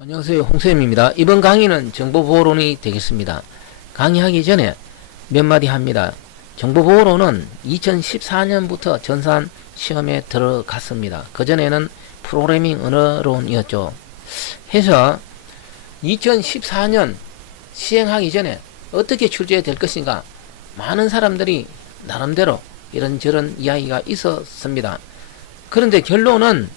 안녕하세요, 홍쌤입니다. 이번 강의는 정보보호론이 되겠습니다. 강의하기 전에 몇 마디 합니다. 정보보호론은 2014년부터 전산 시험에 들어갔습니다. 그전에는 프로그래밍 언어론이었죠. 해서 2014년 시행하기 전에 어떻게 출제될 것인가, 많은 사람들이 나름대로 이런저런 이야기가 있었습니다. 그런데 결론은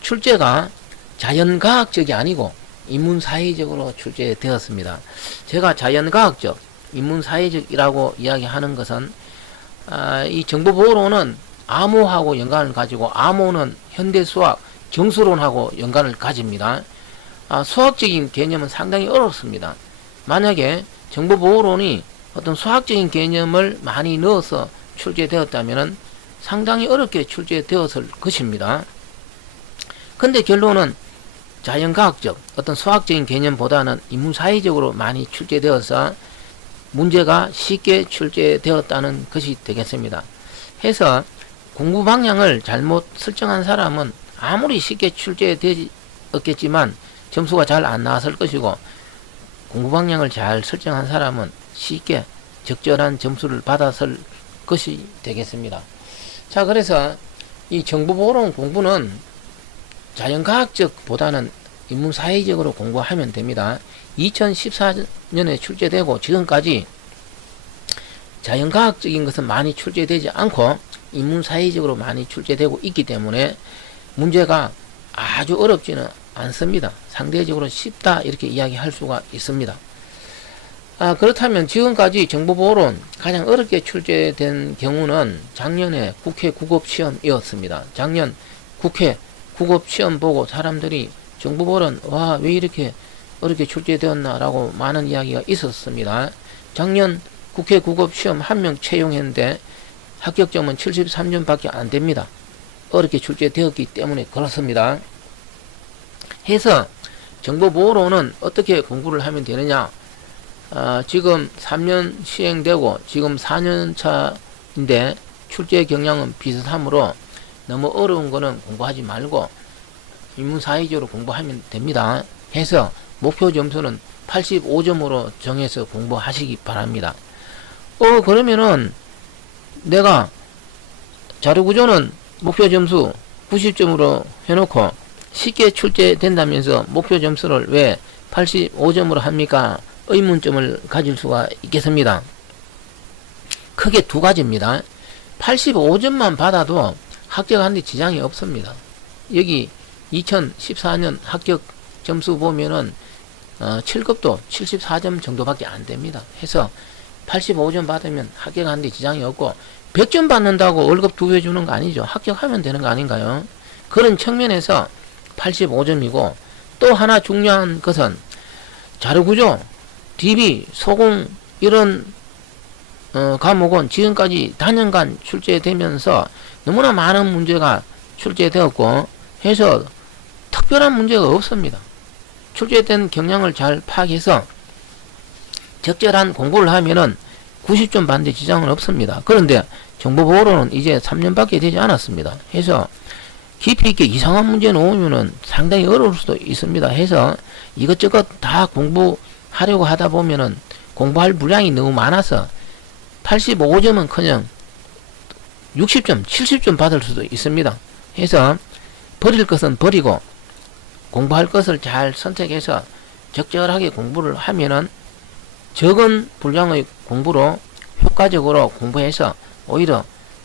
출제가 자연과학적이 아니고 인문사회적으로 출제되었습니다. 제가 자연과학적, 인문사회적이라고 이야기하는 것은 이 정보보호론은 암호하고 연관을 가지고, 암호는 현대수학, 정수론하고 연관을 가집니다. 수학적인 개념은 상당히 어렵습니다. 만약에 정보보호론이 어떤 수학적인 개념을 많이 넣어서 출제되었다면 상당히 어렵게 출제되었을 것입니다. 근데 결론은 자연과학적, 어떤 수학적인 개념보다는 인문사회적으로 많이 출제되어서 문제가 쉽게 출제되었다는 것이 되겠습니다. 해서 공부 방향을 잘못 설정한 사람은 아무리 쉽게 출제되었겠지만 점수가 잘 안 나왔을 것이고, 공부 방향을 잘 설정한 사람은 쉽게 적절한 점수를 받았을 것이 되겠습니다. 자, 그래서 이 정보보호론 공부는 자연과학적보다는 인문사회적으로 공부하면 됩니다. 2014년에 출제되고 지금까지 자연과학적인 것은 많이 출제되지 않고 인문사회적으로 많이 출제되고 있기 때문에 문제가 아주 어렵지는 않습니다. 상대적으로 쉽다, 이렇게 이야기할 수가 있습니다. 그렇다면 지금까지 정보보호론 가장 어렵게 출제된 경우는 작년에 국회 국업시험이었습니다. 작년 국회 국업시험 보고 사람들이 정보보호론 왜 이렇게 어렵게 출제되었나 라고 많은 이야기가 있었습니다. 작년 국회 국업시험 1명 채용했는데 합격점은 73점 밖에 안 됩니다. 어렵게 출제되었기 때문에 그렇습니다. 해서 정보보호론은 어떻게 공부를 하면 되느냐, 지금 3년 시행되고 지금 4년 차인데 출제 경향은 비슷하므로 너무 어려운 거는 공부하지 말고 인문사회적으로 공부하면 됩니다. 해서 목표 점수는 85점으로 정해서 공부하시기 바랍니다. 그러면은 내가 자료구조는 목표 점수 90점으로 해놓고 쉽게 출제된다면서 목표 점수를 왜 85점으로 합니까? 의문점을 가질 수가 있겠습니다. 크게 두 가지입니다. 85점만 받아도 합격하는데 지장이 없습니다. 여기 2014년 합격 점수 보면은 7급도 74점 정도밖에 안 됩니다. 해서 85점 받으면 합격하는데 지장이 없고, 100점 받는다고 월급 2배 주는 거 아니죠. 합격하면 되는 거 아닌가요? 그런 측면에서 85점이고, 또 하나 중요한 것은 자료구조, DB, 소공 이런 과목은 지금까지 단연간 출제되면서 너무나 많은 문제가 출제되었고 해서 특별한 문제가 없습니다. 출제된 경향을 잘 파악해서 적절한 공부를 하면은 90점 받는데 지장은 없습니다. 그런데 정보보호론은 이제 3년밖에 되지 않았습니다. 해서 깊이 있게 이상한 문제 놓으면은 상당히 어려울 수도 있습니다. 해서 이것저것 다 공부하려고 하다 보면은 공부할 분량이 너무 많아서 85점은 커녕 60점, 70점 받을 수도 있습니다. 해서 버릴 것은 버리고 공부할 것을 잘 선택해서 적절하게 공부를 하면은 적은 분량의 공부로 효과적으로 공부해서 오히려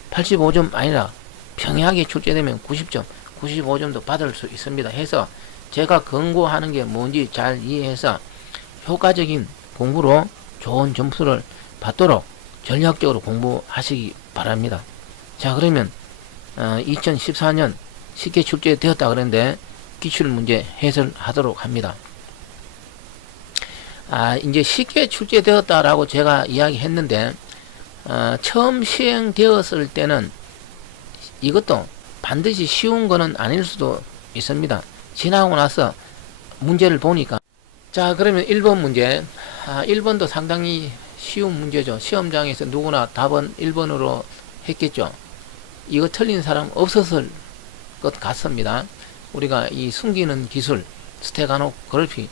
85점 아니라 평이하게 출제되면 90점, 95점도 받을 수 있습니다. 해서 제가 권고하는 게 뭔지 잘 이해해서 효과적인 공부로 좋은 점수를 받도록 전략적으로 공부하시기 바랍니다. 자, 그러면 2014년 쉽게 출제되었다 그랬는데 기출문제 해설하도록 합니다. 이제 쉽게 출제되었다라고 제가 이야기했는데 처음 시행되었을 때는 이것도 반드시 쉬운 거는 아닐 수도 있습니다. 지나고 나서 문제를 보니까, 자, 그러면 1번 문제, 1번도 상당히 쉬운 문제죠. 시험장에서 누구나 답은 1번으로 했겠죠. 이거 틀린 사람 없었을 것 같습니다. 우리가 이 숨기는 기술, 스테가노그래피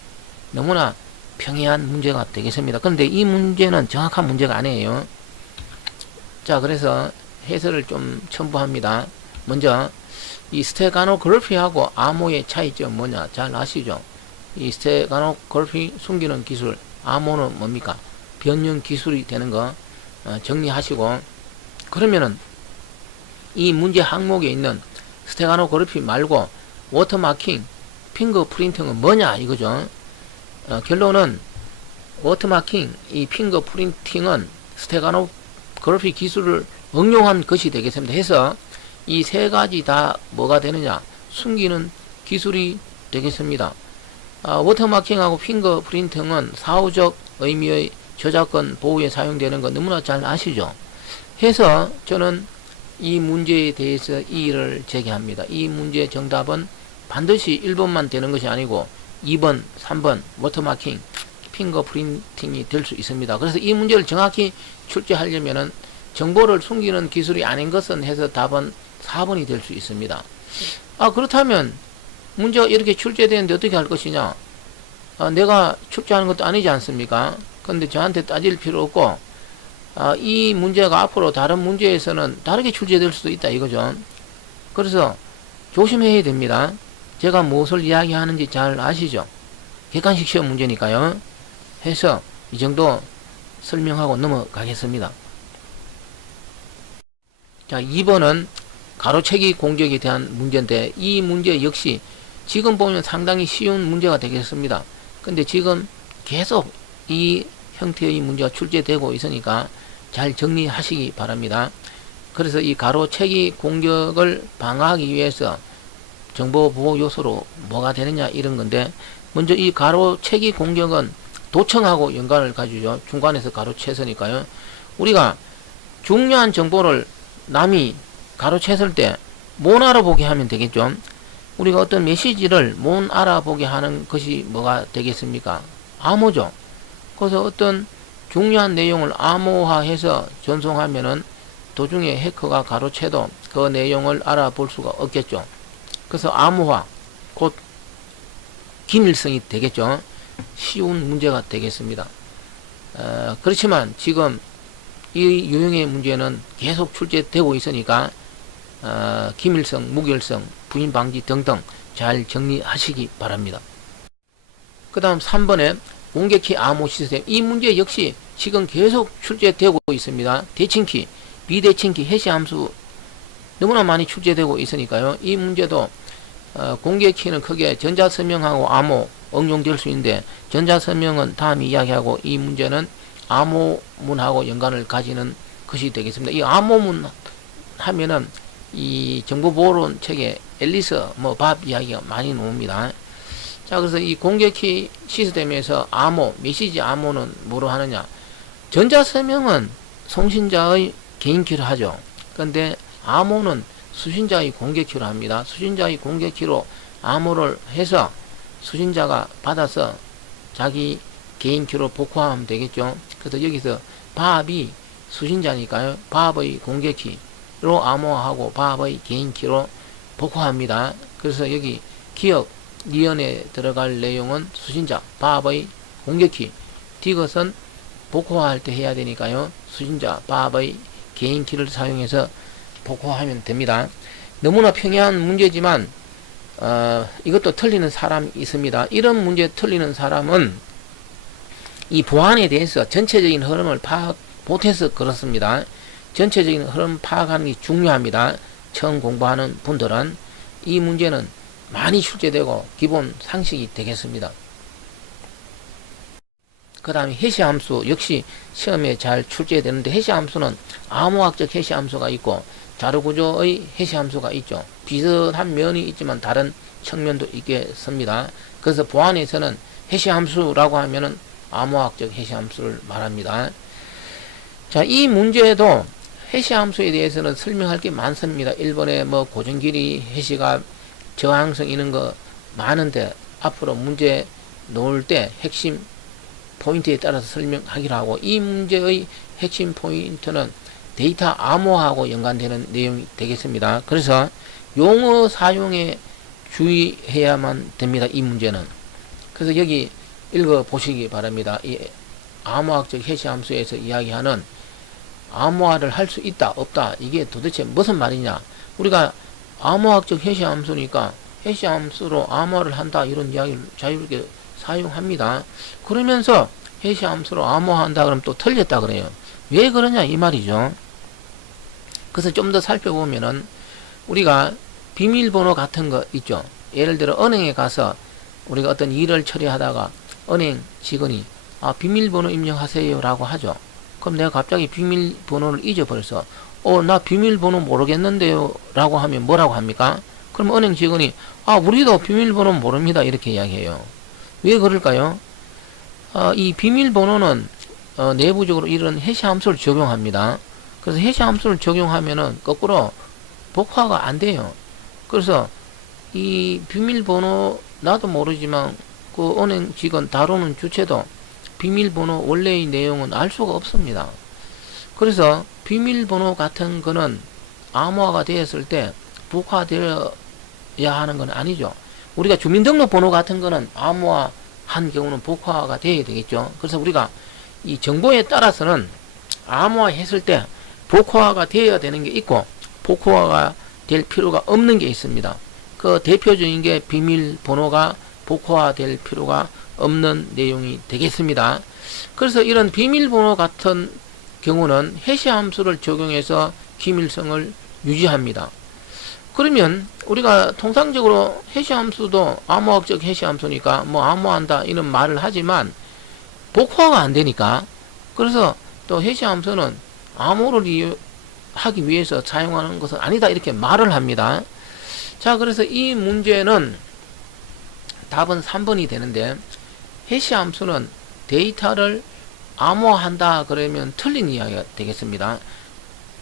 너무나 평이한 문제가 되겠습니다. 그런데 이 문제는 정확한 문제가 아니에요. 자, 그래서 해설을 좀 첨부합니다. 먼저 이 스테가노그래피하고 암호의 차이점은 뭐냐 잘 아시죠? 이 스테가노그래피 숨기는 기술, 암호는 뭡니까? 변형 기술이 되는 거 정리하시고, 그러면은 이 문제 항목에 있는 스테가노그래피 말고 워터마킹, 핑거프린팅은 뭐냐 이거죠. 결론은 워터마킹, 이 핑거프린팅은 스테가노그래피 기술을 응용한 것이 되겠습니다. 해서 이 세 가지 다 뭐가 되느냐, 숨기는 기술이 되겠습니다. 워터마킹하고 핑거프린팅은 사후적 의미의 저작권 보호에 사용되는 거 너무나 잘 아시죠? 해서 저는 이 문제에 대해서 이의를 제기합니다. 이 문제의 정답은 반드시 1번만 되는 것이 아니고 2번, 3번 워터마킹, 핑거프린팅이 될 수 있습니다. 그래서 이 문제를 정확히 출제하려면은 정보를 숨기는 기술이 아닌 것은 해서 답은 4번이 될 수 있습니다. 그렇다면 문제가 이렇게 출제되는데 어떻게 할 것이냐? 내가 출제하는 것도 아니지 않습니까? 근데 저한테 따질 필요 없고, 이 문제가 앞으로 다른 문제에서는 다르게 출제될 수도 있다 이거죠. 그래서 조심해야 됩니다. 제가 무엇을 이야기하는지 잘 아시죠? 객관식 시험 문제니까요. 해서 이 정도 설명하고 넘어가겠습니다. 자, 2번은 가로채기 공격에 대한 문제인데, 이 문제 역시 지금 보면 상당히 쉬운 문제가 되겠습니다. 근데 지금 계속 이 형태의 문제가 출제되고 있으니까 잘 정리하시기 바랍니다. 그래서 이 가로채기 공격을 방어하기 위해서 정보 보호 요소로 뭐가 되느냐 이런 건데, 먼저 이 가로채기 공격은 도청하고 연관을 가지죠. 중간에서 가로챘으니까요. 우리가 중요한 정보를 남이 가로챘을 때 못 알아보게 하면 되겠죠. 우리가 어떤 메시지를 못 알아보게 하는 것이 뭐가 되겠습니까? 암호죠. 그래서 어떤 중요한 내용을 암호화해서 전송하면은 도중에 해커가 가로채도 그 내용을 알아볼 수가 없겠죠. 그래서 암호화, 곧 기밀성이 되겠죠. 쉬운 문제가 되겠습니다. 그렇지만 지금 이 유형의 문제는 계속 출제되고 있으니까 기밀성, 무결성, 부인 방지 등등 잘 정리하시기 바랍니다. 그 다음 3번에 공개키 암호 시스템, 이 문제 역시 지금 계속 출제되고 있습니다. 대칭키, 비대칭키, 해시 함수 너무나 많이 출제되고 있으니까요. 이 문제도 공개키는 크게 전자서명하고 암호 응용될 수 있는데, 전자서명은 다음 이야기하고, 이 문제는 암호문하고 연관을 가지는 것이 되겠습니다. 이 암호문 하면은 이 정보보호론 책에 앨리스 밥 이야기가 많이 나옵니다. 자, 그래서 이 공개키 시스템에서 암호, 메시지 암호는 뭐로 하느냐? 전자서명은 송신자의 개인키로 하죠. 그런데 암호는 수신자의 공개키로 합니다. 수신자의 공개키로 암호를 해서 수신자가 받아서 자기 개인키로 복호하면 되겠죠. 그래서 여기서 밥이 수신자니까요. 밥의 공개키로 암호하고 밥의 개인키로 복호합니다. 그래서 여기 기억, 니언에 들어갈 내용은 수신자, 밥의 공개키, 디귿은 복호할 때 해야 되니까요. 수신자, 밥의 개인키를 사용해서 복호하면 됩니다. 너무나 평이한 문제지만 이것도 틀리는 사람이 있습니다. 이런 문제 틀리는 사람은 이 보안에 대해서 전체적인 흐름을 파악 못해서 그렇습니다. 전체적인 흐름 파악하는 게 중요합니다. 처음 공부하는 분들은 이 문제는 많이 출제되고 기본 상식이 되겠습니다. 그 다음에 해시함수 역시 시험에 잘 출제되는데, 해시함수는 암호학적 해시함수가 있고 자료구조의 해시함수가 있죠. 비슷한 면이 있지만 다른 측면도 있겠습니다. 그래서 보안에서는 해시함수라고 하면은 암호학적 해시함수를 말합니다. 자, 이 문제에도 해시함수에 대해서는 설명할 게 많습니다. 1번에 고정길이, 해시가, 저항성 이런 거 많은데, 앞으로 문제 놓을 때 핵심 포인트에 따라서 설명하기로 하고, 이 문제의 핵심 포인트는 데이터 암호하고 연관되는 내용이 되겠습니다. 그래서 용어 사용에 주의해야만 됩니다. 이 문제는 그래서 여기 읽어 보시기 바랍니다. 이 암호학적 해시함수에서 이야기하는 암호화를 할 수 있다 없다, 이게 도대체 무슨 말이냐. 우리가 암호학적 해시함수니까 해시함수로 암호화를 한다, 이런 이야기를 자유롭게 사용합니다. 그러면서 해시함수로 암호화한다 그러면 또 틀렸다 그래요. 왜 그러냐 이 말이죠. 그래서 좀 더 살펴보면은 우리가 비밀번호 같은 거 있죠. 예를 들어 은행에 가서 우리가 어떤 일을 처리하다가 은행 직원이 비밀번호 입력하세요 라고 하죠. 그럼 내가 갑자기 비밀번호를 잊어버려서 나 비밀번호 모르겠는데요 라고 하면 뭐라고 합니까? 그럼 은행 직원이 우리도 비밀번호 모릅니다 이렇게 이야기해요. 왜 그럴까요? 이 비밀번호는 내부적으로 이런 해시함수를 적용합니다. 그래서 해시함수를 적용하면은 거꾸로 복화가 안 돼요. 그래서 이 비밀번호 나도 모르지만 그 은행 직원 다루는 주체도 비밀번호 원래의 내용은 알 수가 없습니다. 그래서 비밀번호 같은 거는 암호화가 되었을 때 복화되어야 하는 건 아니죠. 우리가 주민등록번호 같은 거는 암호화 한 경우는 복화가 되어야 되겠죠. 그래서 우리가 이 정보에 따라서는 암호화 했을 때 복화가 되어야 되는 게 있고 복화가 될 필요가 없는 게 있습니다. 그 대표적인 게 비밀번호가 복화될 필요가 없는 내용이 되겠습니다. 그래서 이런 비밀번호 같은 경우는 해시함수를 적용해서 기밀성을 유지합니다. 그러면 우리가 통상적으로 해시함수도 암호학적 해시함수니까 암호한다 이런 말을 하지만 복화가 안 되니까, 그래서 또 해시함수는 암호를 하기 위해서 사용하는 것은 아니다 이렇게 말을 합니다. 자, 그래서 이 문제는 답은 3번이 되는데, 해시함수는 데이터를 암호화한다 그러면 틀린 이야기가 되겠습니다.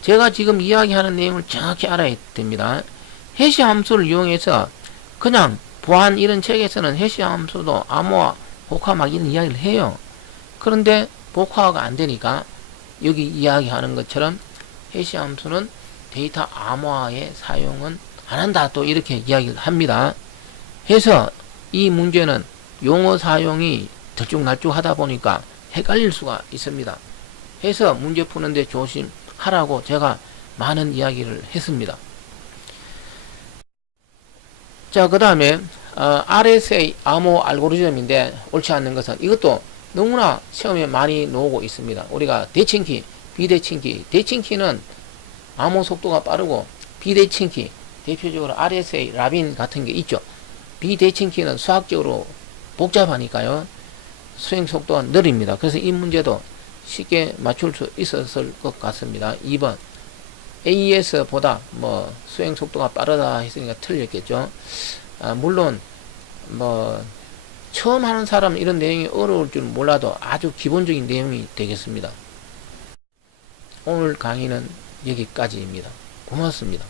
제가 지금 이야기하는 내용을 정확히 알아야 됩니다. 해시함수를 이용해서 그냥 보안 이런 책에서는 해시함수도 암호화, 복화 막 이런 이야기를 해요. 그런데 복화가 안 되니까 여기 이야기하는 것처럼 해시함수는 데이터 암호화에 사용은 안 한다 또 이렇게 이야기를 합니다. 해서 이 문제는 용어 사용이 들쭉날쭉하다 보니까 헷갈릴 수가 있습니다. 해서 문제 푸는데 조심하라고 제가 많은 이야기를 했습니다. 자, 그 다음에 RSA 암호 알고리즘인데 옳지 않는 것은 이것도 너무나 시험에 많이 나오고 있습니다. 우리가 대칭키, 비대칭키, 대칭키는 암호 속도가 빠르고 비대칭키, 대표적으로 RSA, 라빈 같은 게 있죠. 비대칭키는 수학적으로 복잡하니까요. 수행 속도가 느립니다. 그래서 이 문제도 쉽게 맞출 수 있었을 것 같습니다. 2번 AES보다 수행 속도가 빠르다 했으니까 틀렸겠죠. 물론 처음 하는 사람은 이런 내용이 어려울 줄 몰라도 아주 기본적인 내용이 되겠습니다. 오늘 강의는 여기까지입니다. 고맙습니다.